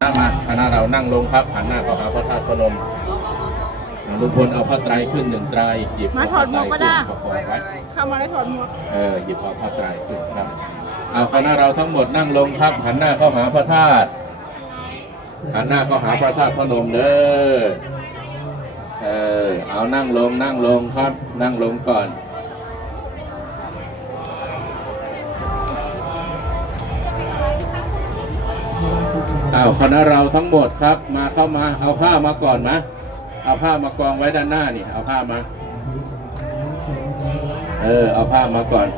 หน้ามาคณะเรานั่งลงครับหันหน้าเข้าหาพระธาตุพนมลุงพลเอาผ้าไตรขึ้นหนึ่งไตรหยิบมาถอดหมวกก็ได้เอาผ้าไตรขึ้นประคองไว้เข้ามาได้ถอดหมวกเออหยิบเอาผ้าไตรขึ้นครับเอาคณะเราทั้งหมดนั่งลงครับ หันหน้าเข้าหาพระธาตุหันหน้าเข้าหาพระธาตุพนมเด้อเออเอานั่งลงนั่งลงครับ นั่งลงก่อน เอาคณะเราทั้งหมดครับ มาเข้ามาเอาผ้ามาก่อนมะเอาผ้ามากองไว้ด้านหน้านี่ เอาผ้ามา เออ เอาผ้ามาก่อน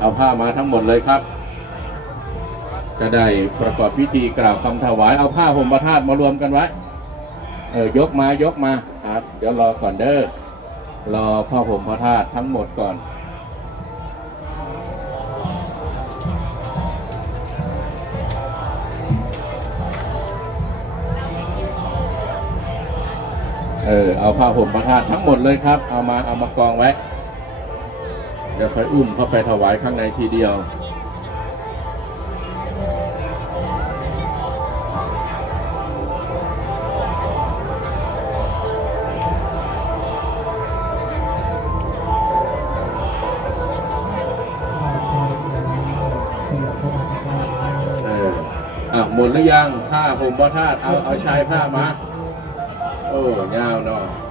เอาผ้ามาทั้งหมดเลยครับ จะได้ประกอบพิธีกล่าวคำถวาย เอาผ้าห่มประทาตมารวมกันไว้ เออยกมายกมาครับ เดี๋ยวรอก่อนเด้อรอผ้าห่มพระธาตุทั้งหมดก่อน เออเอาผ้าห่มพระธาตุทั้งหมดเลยครับ เอามาเอามากองไว้ เดี๋ยวค่อยอุ้มเข้าไปถวายข้างในทีเดียวเอออะหมดหรือยังผ้าห่มพระธาตุเอาเอาชายผ้ามา โอ้ย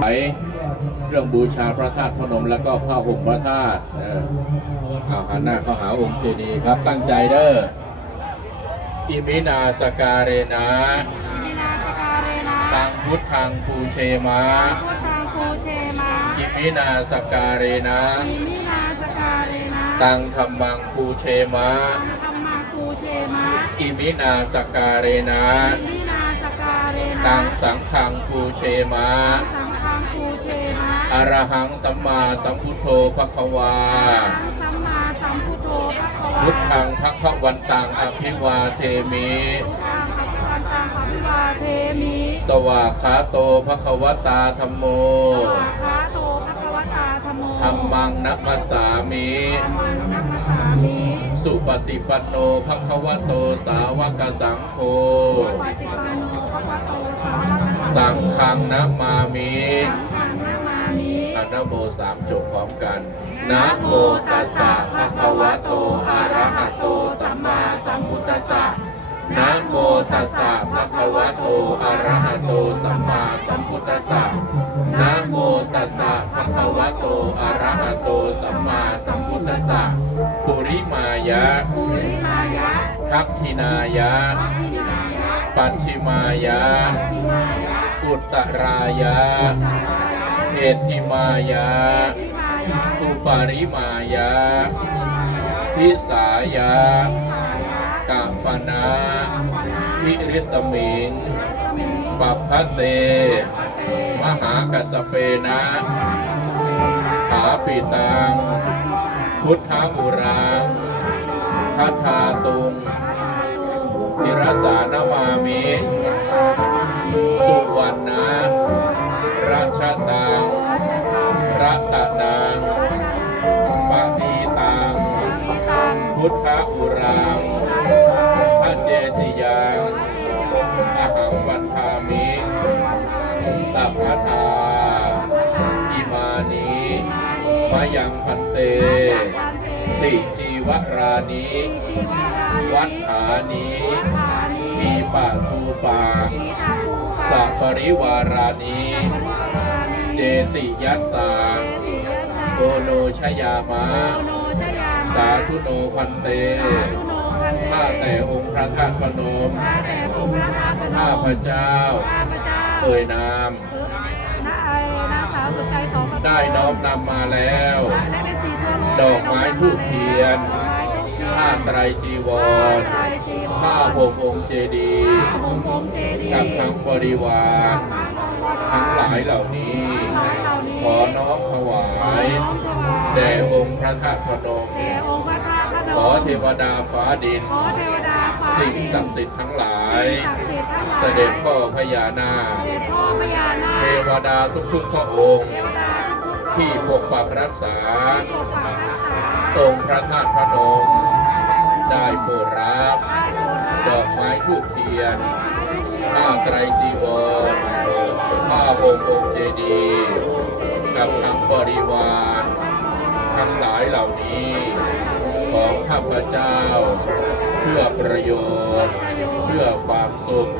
ไหเครื่องบูชาพระธาตุพนมแล้วก็ผ้าห่มพระธาตุเออเอาหันหน้าเข้าหาองค์เจดีย์ครับ ตั้งใจเด้อ อิมินาสการเรนะมินาสการเรนะตังพุทธังปูเชมาพุทธังคูเชมาอิมินาสการเรนะอิมินาสการเรนะตังธรรมังปูเชมาธรรมาคูเชมาอิมินาสการเรนะอิมินาสการเรนะ ตังสังขังปูเชมาสังฆังคูเชมาอรหังสัมมาสัมพุทโธภควาสัมมาสัมพุทโธพระควาพุทธังภควันตังอภิวาเทมิทางอัปปันตังอภิวาเทมิสวากขาโตภควตาธรรมโมสวากขาโตภควตาธรรมโมธรรมังนัมสสามิธรรมังนัมสสามิสุปฏิปันโนภควโตสาวกสังโฆ สาวกสัสังงฆฆังนัมมามิสังฆังนามามิอะนะโมสามจบพร้อมกัน นะโมตัสสะภะคะวะโต อะระหะโต สัมมาสัมพุทธัสสะนะโมตัสสะภะคะวะโต อะระหะโต สัมมาสัมพุทธัสสะนะโมตัสสะภะคะวะโต อะระหะโต สัมมาสัมพุทธัสสะปุริมายะปุริมายะทักขินายะมัคคินายะ ปัญชิมายะ ชิมายะอุตตรายะตาเอธิมายะทิมายะอุปาริมายะ ทิสายะสากะปนาอัปปนาทิริสมิงปัพพเต มหากัสเปนะขาปิตัง พุทธาอุรังทัทาตุงศิรสานามามิ สุวรรณะราชตังรัตนังปะนีตัง พุทธอุรังพระเจติยังอาหังวันทามิสัพพทาอิมานิมายังพันเต ติจีวรานิวัฏฐานิทีปะทูปา สัพปริวารานิเจติยัสสาโกโนชยามะ สาธุโนพันเต ข้าแต่องค์พระธาตุพนม ข้าพระเจ้า เอ่ยนามนางสาวสุดใจสองได้น้อมนำมาแล้วและเป็นสีทั่วโลกดอกไม้ทูบเทียนดอกไม้ทูบเทียนผ้าาไตรจีวผ้าร ไตรจีวรผ้าห่มองค์เจดีย์ผ้าห่มองค์เจดีย์กับทั้งบริวาร ทั้ทั้งงหหลาลายยเหล่านี้หลายเหล่านี้ ขอน้อมถวาขอยน้อมถวายแด่องค์พระธาตุพนมแด่องค์พระธาตุพนม ขอเทวดาฟ้าดินขอเทวดาฟ้าสิ่งศักดิ์สิทธิ์ทั้งหลายสิ่งศักดิ์สิทธิ์ทั้งหลาย เสด็จพ่อพญานาคเสด็จพ่อพญานาคเทวดาทุกๆพระองค์เทวดาทุกๆที่ปกปักรักษาที่ปกปักรักษาองค์พระธาตุพนม ได้โปรดรับได้โปรดรับ ดอกไม้ทูบเทียนผ้าไตรจีวรผ้าห่มองค์เจดีกับทั้งบริวารทั้งหลายเหล่านี้ของข้าพเจ้า เพื่อประโยชน์ เพื่อความสุข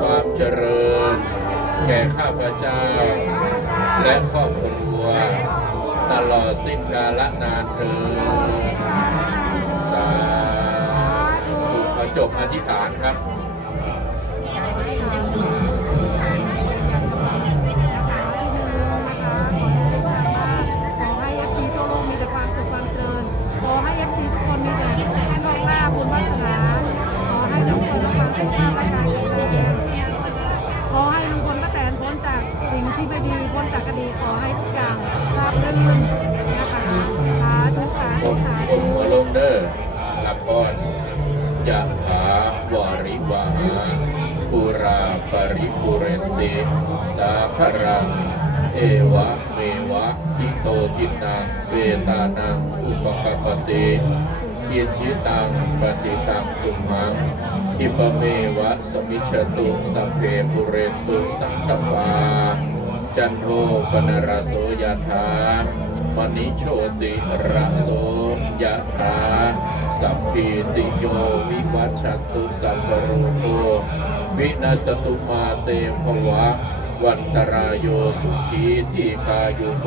ความเจริญ แก่ข้าพเจ้า และครอบครัว ตลอดสิ้นกาลนานเธอ บอธิษฐานครับขอให้ FC ทั่วโลกมีแต่ความสุขความเจริญขอให้ FC ทุกคนมีแต่โชคลาภบุญวาสนาขอให้ทุกคนมีความสุขภารางกายแข็งขอให้ลุงพลป้าแตนพ้นจากสิ่งที่ไม่ดีพ้นจากคดีขอให้ทุกอย่างราบรื่นนะคะสาธุสาธุสาธุมมาลงเด้อรับพร ยะถาวาริวหาปุราปริปุเรนติสาคารัง เอวะเมวะอิโตทินังเวตานังอุปกปติอิชิตังปฏิตังตุมหังทิปเมวะสมิชตุสัพเพปุเรตุสังกปาจันโทปนรโสยถามณิโชติระโสยถา สัพพิติโยวิวัชชตุสัพพโรโควินาสตุมาเตภวะ วันตรายโยสุขีที่คายุโก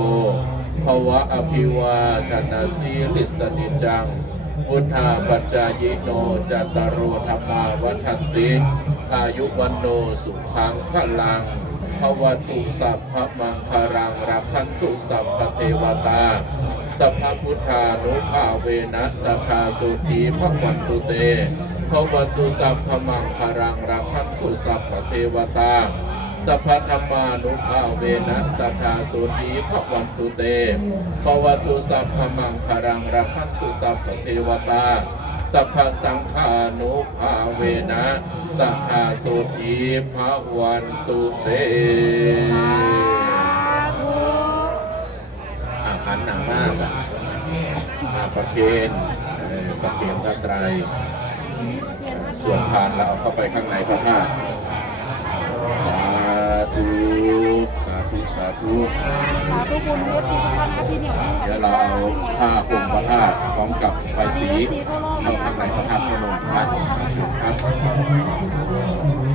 ภวะอภิวาทนาสีลิสนิจัง พุทธาปัจจายโนจัตตารธรรมาวัฏันติ อายุวันโนสุขังพลังภวตุสัพพมังคารังรักขันตุสัพพเทวตา สัพพพุทธานุภาเวนะสัทธาสุขีพระวันตุเตภวตุสัพพมังคารังรักขันตุสัพพเทวตาสัพพธรรมานุภาเวนะสัทธาสุขีพระวันตุเตภวตุสัพพมังคารังรักขันตุสัพพเทวตาสัพพสังฆานุภาเวนะสัทธาโสธีภาวันตุเต อาหารหนามากอะอาประเคนเออประเคนพระไตรส่วนพานเราเอาเข้าไปข้างในพระธาตุสาธุสาธุสาธุสาธุบุญเอฟซีทุกท่านนะที่เหนียวแน่นเดี๋ยวเราเอาผ้าห่มพระธาตุพร้อมกับไฟสีเข้าข้างในพระธาตุพนมครับเชิญครับ